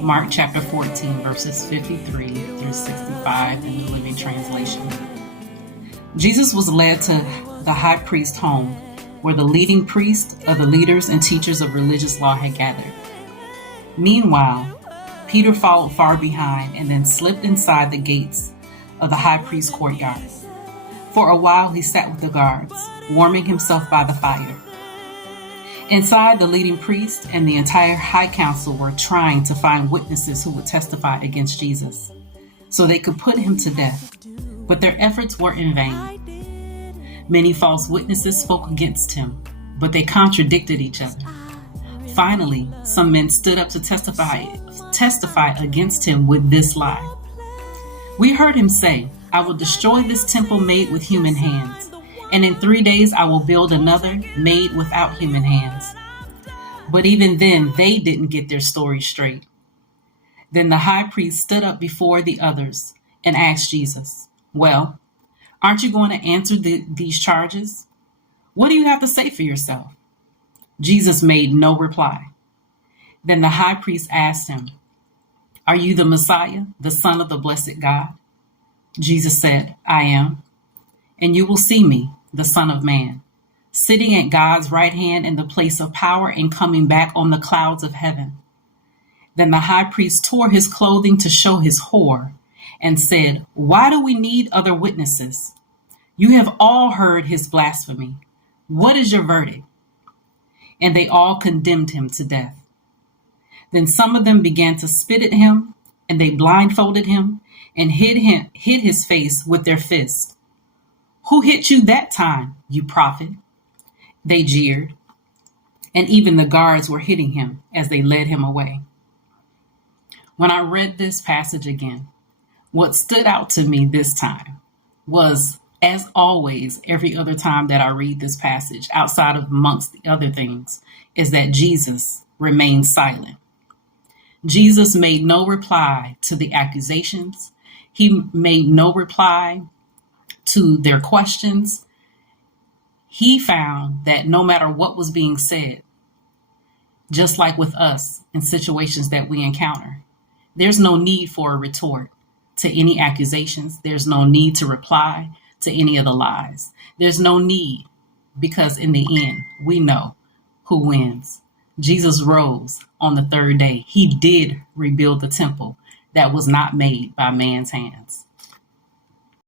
Mark chapter 14, verses 53 through 65 in the Living Translation. Jesus was led to the high priest's home, where the leading priests of the leaders and teachers of religious law had gathered. Meanwhile, Peter followed far behind and then slipped inside the gates of the high priest's courtyard. For a while he sat with the guards, warming himself by the fire. Inside, the leading priest and the entire high council were trying to find witnesses who would testify against Jesus, so they could put him to death. But their efforts were in vain. Many false witnesses spoke against him, but they contradicted each other. Finally, some men stood up to testify against him with this lie. We heard him say, "I will destroy this temple made with human hands, and in 3 days I will build another made without human hands." But even then, they didn't get their story straight. Then the high priest stood up before the others and asked Jesus, "Well, aren't you going to answer these charges? What do you have to say for yourself?" Jesus made no reply. Then the high priest asked him, "Are you the Messiah, the Son of the blessed God?" Jesus said, "I am. And you will see me, the Son of Man, sitting at God's right hand in the place of power and coming back on the clouds of heaven." Then the high priest tore his clothing to show his horror and said, "Why do we need other witnesses? You have all heard his blasphemy. What is your verdict?" And they all condemned him to death. Then some of them began to spit at him, and they blindfolded him and hid his face with their fists. "Who hit you that time, you prophet?" They jeered, and even the guards were hitting him as they led him away. When I read this passage again, what stood out to me this time was, as always, every other time that I read this passage, outside of amongst the other things, is that Jesus remained silent. Jesus made no reply to the accusations. He made no reply to their questions. He found that no matter what was being said, just like with us in situations that we encounter, there's no need for a retort to any accusations. There's no need to reply to any of the lies. There's no need, because in the end, we know who wins. Jesus rose on the third day. He did rebuild the temple that was not made by man's hands.